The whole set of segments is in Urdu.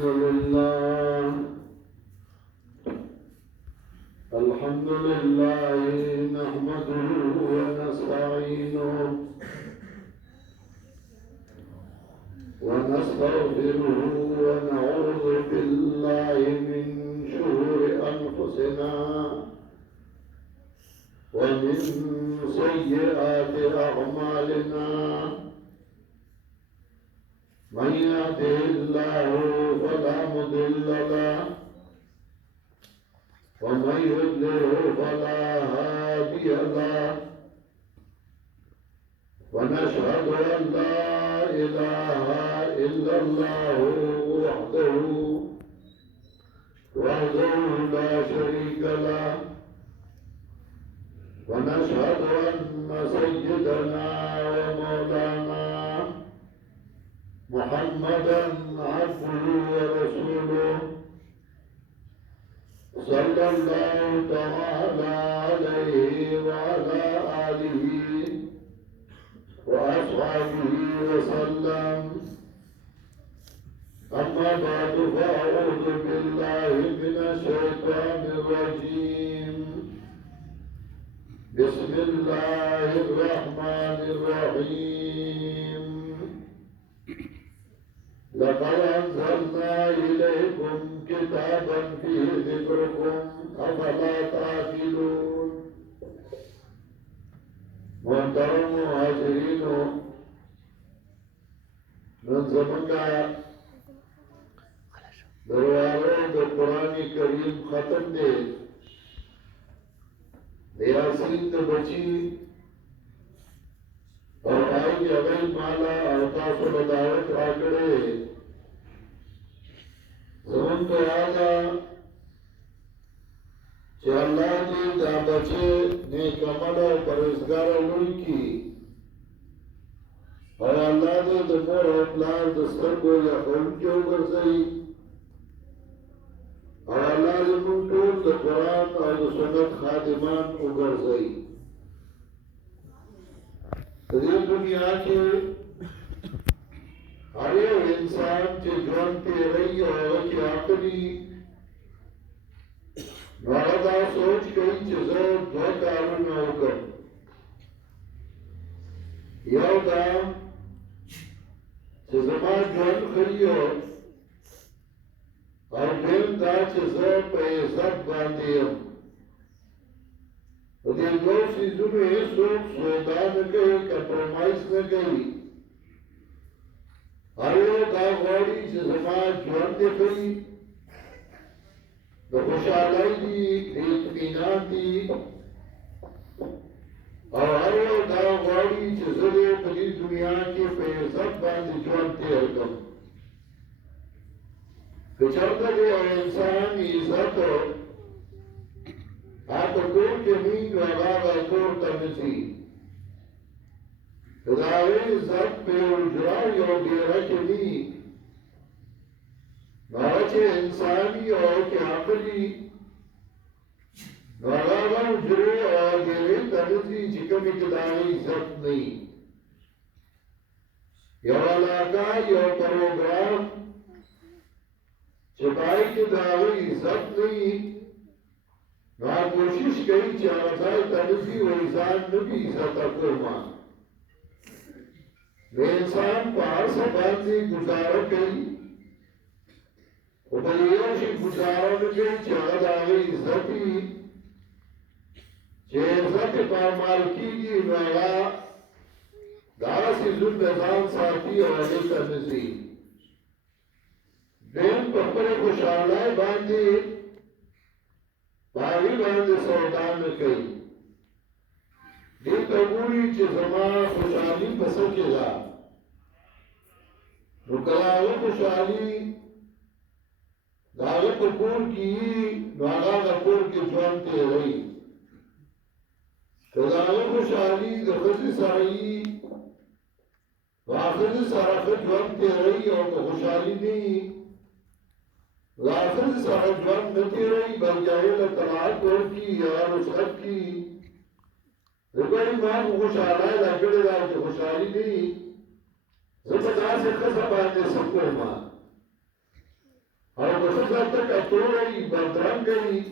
الحمد لله نحمده ونستعينه ونستغفره ونعوذ بالله من شرور أنفسنا ومن سيئات أعمالنا من يهده الله فلا مضل له ومن يضلل فلا هادي له ونشهد أن لا إله إلا الله وحده لا شريك له ونشهد أن سيدنا ومولانا محمدا عبده ورسوله صلى الله تعالى عليه وعلى آله وأصحابه وسلم. أما بعد فأعوذ بالله من الشيطان الرجيم. بسم الله الرحمن الرحيم. لقد أنزلنا إليكم كتابا فيه ذكركم أفلا تعقلون. محترم مهاجرين من زمن دروازه قرآن کریم ختم دے یاسین بچی اور آئی اغیل مالا اور تاسو دعوت راکڑے زمن کو آجا چې الله دې دا بچي نیک عمل او پرهیزګار وکړي او الله دې د مور او پلار د سترګو یا ښوونکي وګرځوي او الله دې موږ ټول د قرآن او د سنت خادمان وګرځوي. د دې دنیا کې هر یو انسان چې ژوند تېروي او هغه کې عقلي نو دا سوچ کوي چې زه دوه کارونه وکړم. یو دا چې زما ژوند ښه وي او دویم دا چې زه په عزت باندې یم. په دې دوو څیزونو هېڅوک سودا نه کوي، کمپرومایز نه کوي. هر یو دا غواړي چې زما ژوند دې ښه وي، د خوشحالۍ دي، د اطمینان دي او هر یو دا غواړي چې زه دې په دې دنیا کې په عزت باندې ژوند تېر کړم. که چېرته د یو انسان عزت هغه کور کې نه وي نو هغه کور ته نه ځي. که د هغې عزت په یو حجره یو ډېره کې نه وي نو هغه چې انساني او کې عقلي نو هغه حجرې او ډېرې ته نه ځي چې کومې کې د هغې عزت نه وي. یو علاقه یو پروګرام چې په هغې کې د هغې عزت نه وي نو هغه کوشش کوي چې هغه ځای ته نه ځي وایي ځان نه بې عزته کومه. نو انسان په هر څه باندې ګزاره کوي او په یو شي ګزاره نه کوي چې هغه د هغې عزت وي. چې عزت یې پامال کېږي نو هغه د هغه څیزونو نه ځان ساتي او هغې ته نه ځي. دویم په خپلې خوشحالۍ باندې په هغې باندې سودا نه کوي. دې ته ګوري چې زما خوشحالي په څه کې ده. نو کله هغه خوشحالي د هغه په کور کې وي نو هغه د کور کې ژوند تېروي. که د هغه خوشحالي د ښځې سره وي نو هغه ښځې سره ښه ژوند تېروي او که خوشحالي نه وي د هغه ښځې سره ژوند نه تېروي بلکې هغې له طلاق ورکړي یا رخصت کړي. دګړي ما خوشحالي دا کړې ده چې خوشحالي نه وي، زه په داسې ښځه باندې څه کوم. د هغې عزت په یو حجره یو ډېره کې نه وي نو هغه عزت کتوری بدرنگی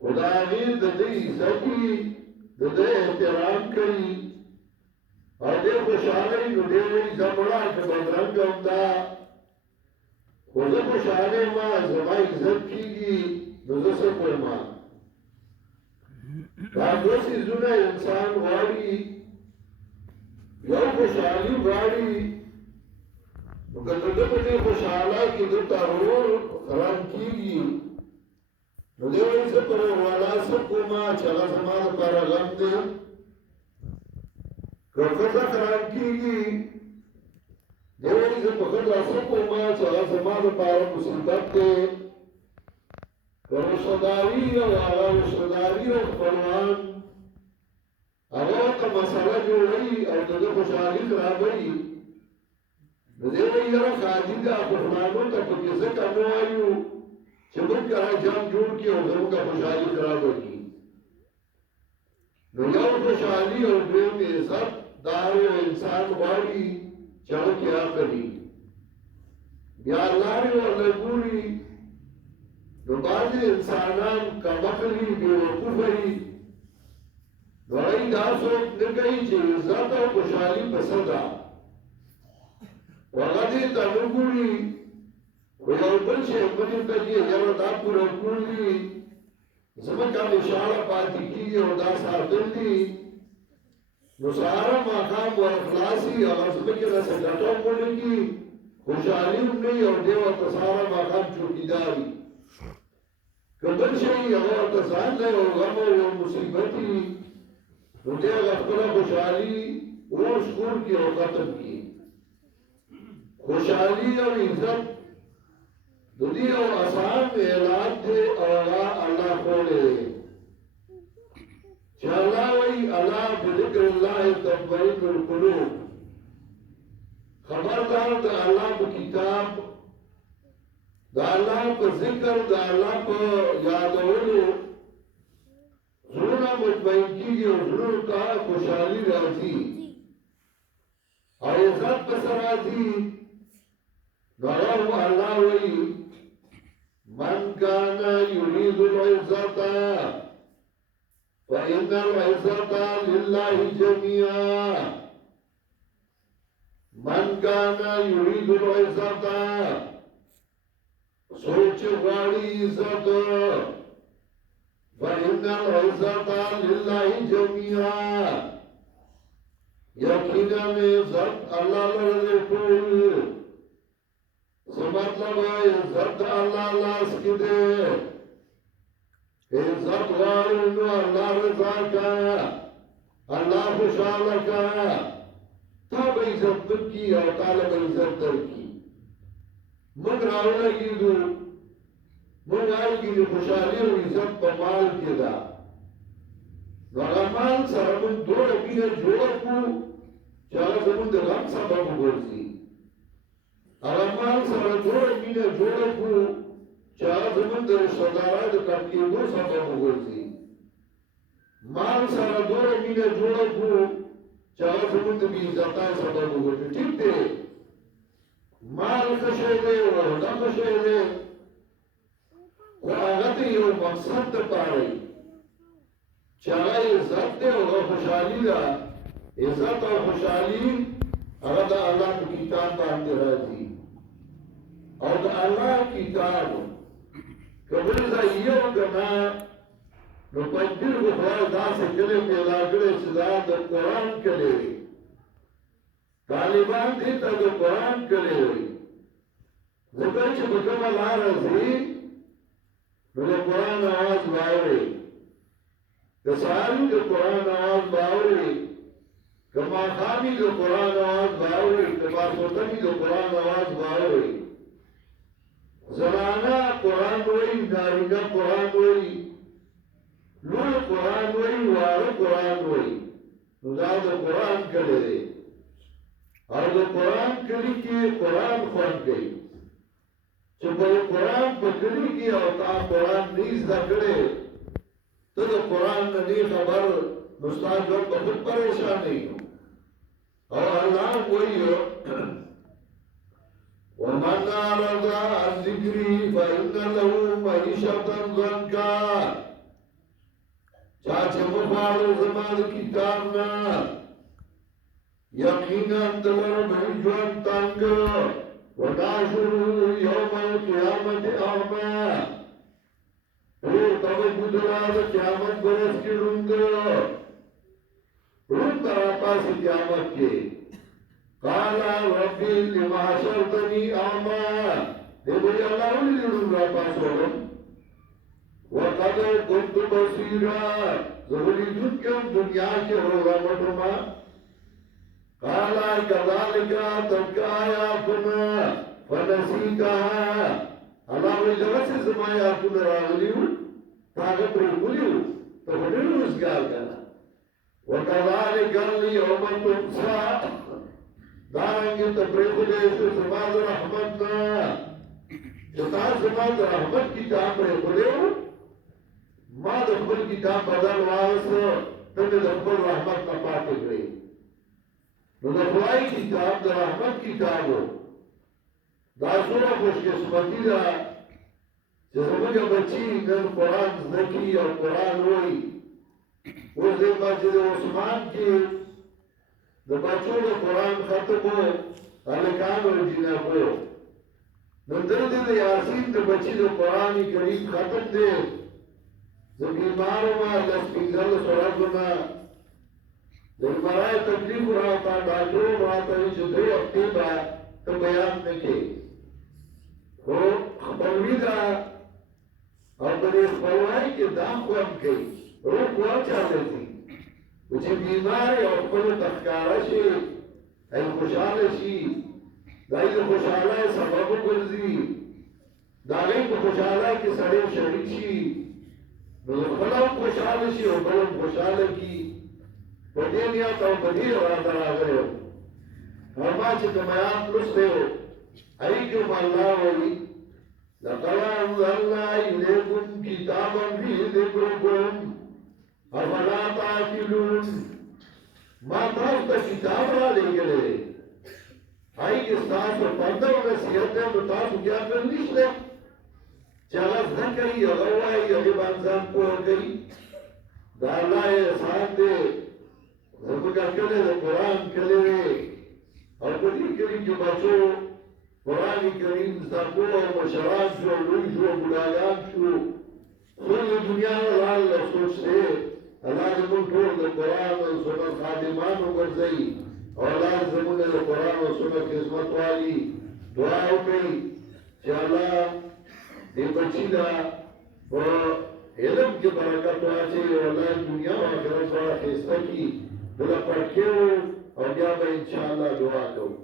خدا غیر دده عزتی دده احترام کری اور دے خوشحالی نو دے وی زمڑا که بدرنگم دا خود خوشحالی ما زما عزت کیگی نو زسا کوئی ما دا دو سیزونه انسان غاڑی یو خوشحالی غاڑی مگر دو پتے خوشحالا کی دو تارور خرام کیگی نو دے وی سکر والا سکو ما چلا زمان پارا غم دے کفتا خراب کیگی دیوانی سے پخد رسکو ما چلا زمان پارا مصیبت دے رشداری و آغا رشداری و خبروان آغا تا مسئلہ جو رئی او دو خوشحالی خراب رئی دیوانی یرا خادی دا خفرانو تا پکیسے کنو آئیو چمن کرا جام جوڑ کی او دروں کا خوشحالی خراب رئی نو یو خوشحالی او دویم عزت دار انسان غاڑی چاہ کیا کری یا اللہ ری و لگوری نو بعض انسانان کمکلی بے وقوفی نو ای دا سوک نگئی چه عزت و خوشحالی پسدا وغدی تا نگوری و یو بل شیخ بنی تجیه یو دا پورا کولی زمکا مشاعر پاتی کی او دا ساتل دی نو سارا مقام و اخلاصی اغزمکی رسا گٹا مولی کی خوشحالی امنی اور دیوتا سارا مقام چوکی داری کبل شئی اغا تسان لے اور غم و مصیبتی نو دے غفلا خوشحالی روش کور کی اور ختم کی خوشحالی اور عزت دنی اور آسان اعلان دے اور اللہ کھولے چالا وی اللہ بذکر اللہ تطمئن القلوب خبردار دا اللہ پا کتاب دا اللہ پا ذکر دا اللہ پا یادولو ضرورا مطمئن کی گی اور ضرور کا خوشحالی راضی اور عزت پس راضی نعرہ اللہ وی من کانا یرید العزتا فإن العزة لله جميعا من كان يريد العزة سوچ غاڑی عزت فإن العزة لله جميعا یقینا عزت اللہ لرے ٹول سمطلب عزت اللہ لاس کی دے عزت غارنو اللہ رضا کا اللہ خوشحال کا تا با عزت من کی اور طالب عزت در کی من راونا کی دو من آئی کی دو خوشحالی و عزت پا مال کی دا نوغا مال سر من دو ربینا جوڑا کو چاہا زمون در غم سبب گرزی اگر مال سر دو ربینا جوڑا کو چاہا زمون در شدارہ در کمکی دو سبب گرزی مال سر دو ربینا جوڑا کو چاہا زمون در بیزتا سبب گرزی ٹھیک دے مال خشے دے وحدہ خشے دے و آغت یو مقصد دا پارئی چاہا عزت دے و خوشحالی دا عزت و خوشحالی اگر دا اللہ کی کتاب باندے راضی اور دا اللہ کتاب کبھر زائیو کنا نو پنجر بخواه دا سے کلے پیدا کرے چدا دا قرآن کلے طالبان دیتا دا قرآن کلے ذکر چھ بکم اللہ رضی نو دا قرآن آواز باورے دا ساری دا قرآن آواز باورے کما خامی دا قرآن آواز باورے کما سوتنی دا قرآن آواز باورے زنانا قرآن وئی نارینا قرآن وئی لول قرآن وئی وارو قرآن وئی نو دا دا قرآن کلے دے اور دا قرآن کلی کی قرآن خوان گئی چھ با قرآن پا کلی کی اور تا قرآن نیز دا کرے تو دا قرآن نی خبر مستاد جو بہت پریشان نہیں ہو اور اللہ وہی ہو وَمَنْ أَعْرَضَ عَنْ ذِكْرِي فإن له معيشة ضنكا چاچه مفارو زمان کتابنا یقینا دلر بھجوان تنگ وناشره يوم القيامة أعمى تب بدراد قیامت برس کی روند راپاس قیامت کے قالا ربی لما حشرتنی أعمى دیکھو یا اللہ ولی روند راپاس ولم وقد كنت بصيرا زغلي دنكم دنيا کے ہوگا مطرما قال كذلك تلك آياتنا فنسيتها الله وجلس زما آياتنا راغليو تاغه پرغلیو ته ډېر وسګال کنا وكذلك اليوم تنسى دارنګ ته پرغلې شو زما رحمتنا جتا زما رحمت کتاب پرغلیو ما د خپل کتاب بدل وارث ته د خپل رحمت نه پاتې کړی نو د خدای کتاب د رحمت کتاب دا څومره خوش قسمتي ده چې زموږ بچي نن قرآن زده کړي او قرآن وایي اوس د مسجد عثمان کې د بچو د قرآن ختم و هلکانو جنابو نن دلته د یاسین د بچي د قرآن کریم ختم دی زه بیمار وم لس پنځلس ورځو نه د مرای تکلیف راته ډاکټر راته چې دوی هفتې به ته بیان نه کوې خو خپلوي ده او په دې خپلوۍ کې دا خوند کوي روح واچاله ځي خو چې بیمار او خپلو ته ښکاره شي ای خوشحاله شي د هغې د خوشحالۍ سبب وګرځي د هغې په خوشحالۍ کې سړی شریک شي نو خپل هم خوشحاله شي او بل هم خوشحاله کړي په دې نیت او په دې اراده راغلی یم او ما چې د بیان لوستی و هغې کې هم الله وایي لقد أنزلنا إليكم كتابا فيه ذكركم أفلا تعقلون ما تاسو ته کتاب را لېږلی دی هغې کې ستاسو پرده او نصیحت دی نو تاسو کې عقل نشته چې هغه زده کوي هغه وایي هغې باندې ځان پوه کوي دا الله احسان دی زموږ کلی د قرآن کلی دی او په دې کلي کې بچو قرآن کریم زده کړو او مشران شو او لوی شو او بوډاګان شو ټول د دنیا نه لاړل او سوچ دی الله زموږ ټول د قرآن او سنت خادمان وګرځوي او الله زموږ د قرآن او سنت خدمت والي دعا وکړي چې الله دې بچي له په علم کې برکت واچوي او الله دنیا او آخرت سره ښایسته کړي دله پټ کړو او بیا به انشاءالله دعا کوو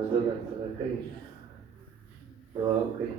مزدن صدقه دعا وکړئ